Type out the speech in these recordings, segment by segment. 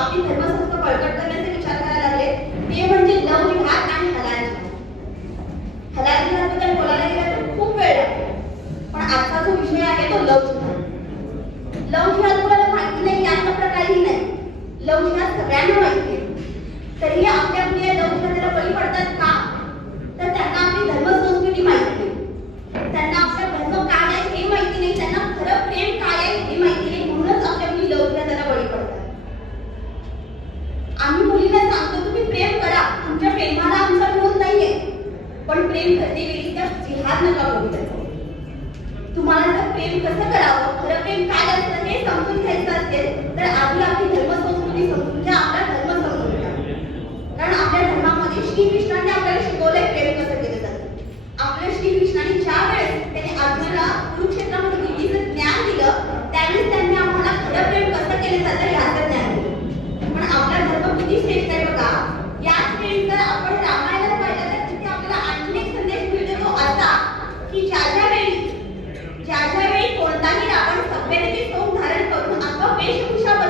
आपली धर्मसंस्था बळकट करण्याचा विचार करायला लागले ते म्हणजे लव जिहाद आणि हलाल जिहाद हलाल जिहादबद्दल बोलायला गेलं तर खूप वेळ लागतो. पण आजचा जो विषय आहे तो लव लव जिहाद कोणाला माहिती नाही यातला प्रकारही नाही. लव जिहाद सगळ्यांना माहिती आहे. तरीही आपल्या मुली लव जिहादला बळी पडतात का? तर त्यांना आपली धर्मसंस्कृती माहिती नका करू त्याचं? तुम्हाला जर प्रेम कसं करावं खरं प्रेम काय असतं हे समजून घ्यायचं असेल तर आधी आपली धर्मसंस्कृती समजून घ्या आपला धर्म समजून घ्या. कारण आपल्या धर्मामध्ये श्रीकृष्णाने आपल्याला शिकवलंय प्रेम कसं केलं जातं. आपल्या श्रीकृष्णाने ज्या वेळेस त्याने अर्जुनाला कुरुक्षेत्रामध्ये गीतेचं ज्ञान दिलं त्यावेळेस त्यांनी आम्हाला खरं प्रेम कसं केलं जातं याचं ज्ञान दिलं पण आपला धर्म किती श्रेष्ठ आहे बघा याच वेळी जर आपण रामायणात पाहिलं तर तिथे आपल्याला आणखी एक संदेश मिळतो तो असा की ज्या ज्या वेळी ज्या ज्या वेळी कोणताही रावण सभ्यतेचे सोंग धारण करून अथवा वेशभूषा बदलून या देशातील स्थितीचे अपहरण करेल त्या त्या वेळी या देशातील प्रत्येक रामाचं कर्तव्य आहे की त्या रामाचा वध करून या देशातील स्थितीचं रक्षण करणं आणि मला अभिमान आहे या देशातील प्रत्येक माझा भाऊ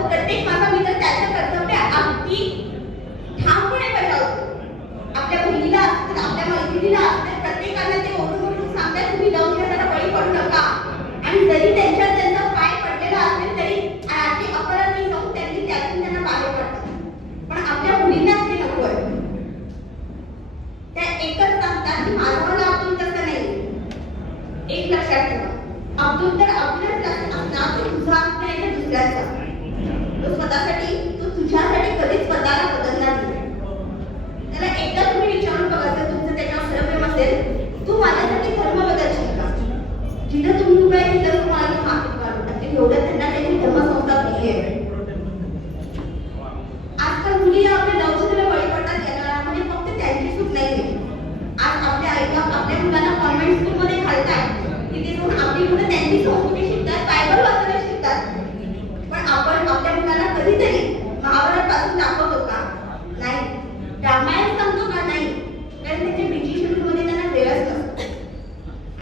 प्रत्येक माझा मित्र त्याचं कर्तव्य अगदी ठामपणे बजावतो आपल्या बहिणीला असतील आपल्या मैत्रिणीला असतील प्रत्येकाला ते ओरडून ओरडून सांगतात तुम्ही लवचिकाला बळी पडू नका आणि जरी त्यांच्या त्यांचा पाय पडलेला असेल तरी ते अपराधी जाऊन त्यांनी त्यातून त्यांना बाहेर काढतात पण आपल्या मुलींनाच ते नको आहे त्या एकच सांगतात की माझा मला अब्दुल तसं नाही एक लक्षात ठेवा अब्दुल तर आपल्याच असणार तो तुझा असणार आहे का दुसऱ्याचा तो स्वतःसाठी तो तुझ्यासाठी कधीच स्वतःला बदलणार नाही त्याला एकदा तुम्ही विचारून बघा जर तुमचं त्याच्यावर खरं प्रेम असेल तू माझ्यासाठी धर्म बदलशील का जिथं तुम्ही उभे आहे तिथं तुम्हाला मी माफी काढून टाकेल एवढं त्यांना त्यांनी धर्मसंस्था दिली आहे आजकाल मुली आपल्या लवचिकाला बळी पडतात या काळामध्ये फक्त त्यांची चूक नाहीये आज आपल्या आईला आपल्या मुलांना कॉन्व्हेंट स्कूलमध्ये घालतात तिथे जाऊन आपली मुलं त्यांची संस्कृती शिकतात बायबल वाचायला शिकतात पण आपण आपल्या मुलांना कधीतरी महाभारत पासून दाखवतो का? नाही. रामायण सांगतो का? नाही. कारण त्याच्या बिजी शेड्यूलमध्ये त्यांना वेळच नसतो.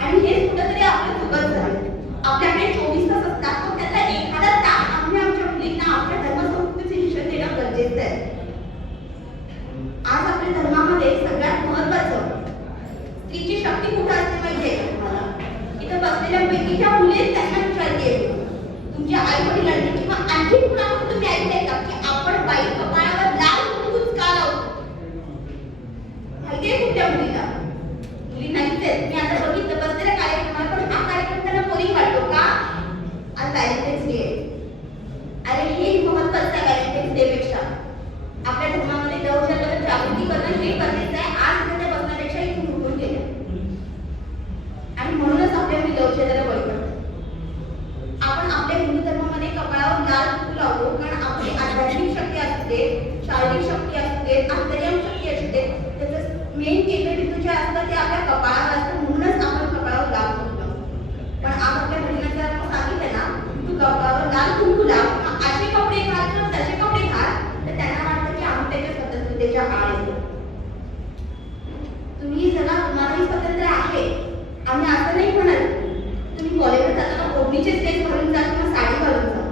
आणि हे कुठंतरी आपलं चुकत झालं. आपल्याकडे चोवीस तास असतात पण त्यातला एखादा तास आम्ही आमच्या मुलींना आपल्या धर्मसंस्कृतीचे शिक्षण देणं गरजेचं आहे. आज आपल्या धर्मामध्ये सगळ्यात महत्वाचं स्त्रीची शक्ती कुठं असते माहितीये का तुम्हाला? इथं बसलेल्या पैकीच्या मुली त्यांना विचारते तुमच्या आई वडिलांनी किंवा आणखी कुणाकडून तुम्ही ऐकलंय का की आपण बाई कपाळावर लाल कुंकूच का लावतो? माहितीये कुठल्या मुलीला. मुली नाहीच आहेत. मी आता बघितलं बसलेल्या कार्यक्रमात पण हा कार्यक्रम त्यांना बोरिंग वाटतो का आज व्हॅलेंटाईन्स डे आहे अरे हे महत्वाचं आहे व्हॅलेंटाईन्स डे पेक्षा आपल्या धर्मामध्ये लवचिकाला जागृती करणं हे गरजेचं आहे आज इथे त्या बसण्यापेक्षा इथून उठून गेल्या आणि म्हणूनच आपल्या मुली लवचिकाला बळी पडतात आपण आपल्या हिंदू धर्मामध्ये कपाळावर लाल कुंकू लावतो कारण आपली आध्यात्मिक शक्ती असते शारीरिक शक्ती असते अंतर्याम शक्ती असते. त्याचं मेन केंद्रबिंदू जे असतं ते आपल्या कपाळावर असतं म्हणूनच आपण कपाळावर लाल कुंकू लावतो. पण आज आपल्या मुलींना जर आपण सांगितलं ना तू कपाळावर लाल कुंकू लाव. असे कपडे घाल तर तसे कपडे घाल तर त्यांना वाटतं की आम्ही त्याच्या स्वतंत्रतेच्या आळ येतो तुम्ही जरा तुम्हालाही स्वतंत्र आहे. आम्ही असं नाही म्हणत. तुम्ही कॉलेजला जाताना ओढणीचे ड्रेस घालून जा किंवा साडी घालून जा.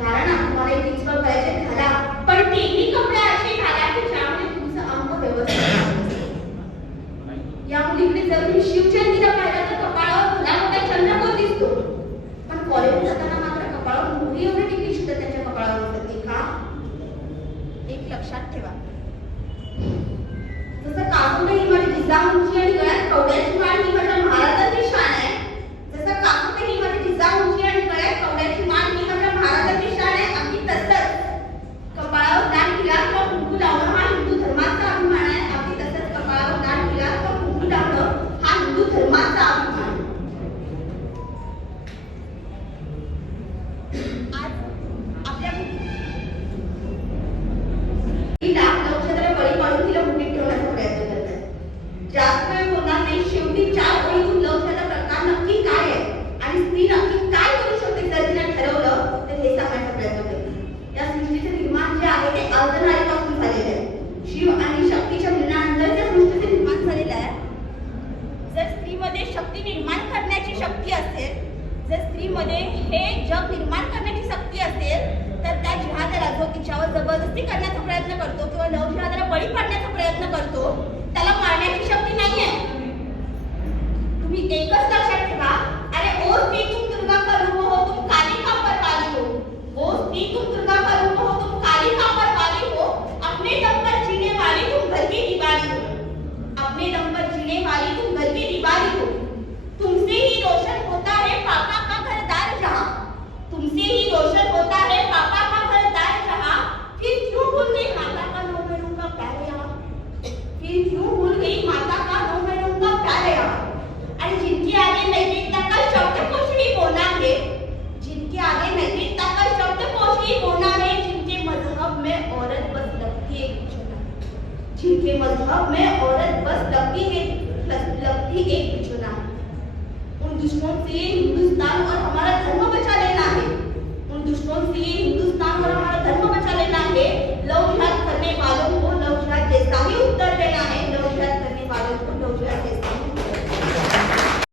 कारण आम्हाला एक जीन्स करायचे झाला. पण टेक्निक कपडे असे घाला की ज्यामुळे तुमचं अंग व्यवस्थित असेल. या मुलीकडे जर जर स्त्रीमध्ये हे जग निर्माण करण्याची शक्ती असेल तर त्या जिहादाला जो तिच्यावर जबरदस्ती करण्याचा प्रयत्न करतो किंवा नवजिहादाला बळी पडण्याचा प्रयत्न करतो त्याला मारण्याची शक्ती नाही आहे तुम्ही एकच जिनके मजहब में औरत बस लगती है लगती है कुछ ना। उन दुश्मन से हिंदुस्तान और हमारा धर्म बचा लेगा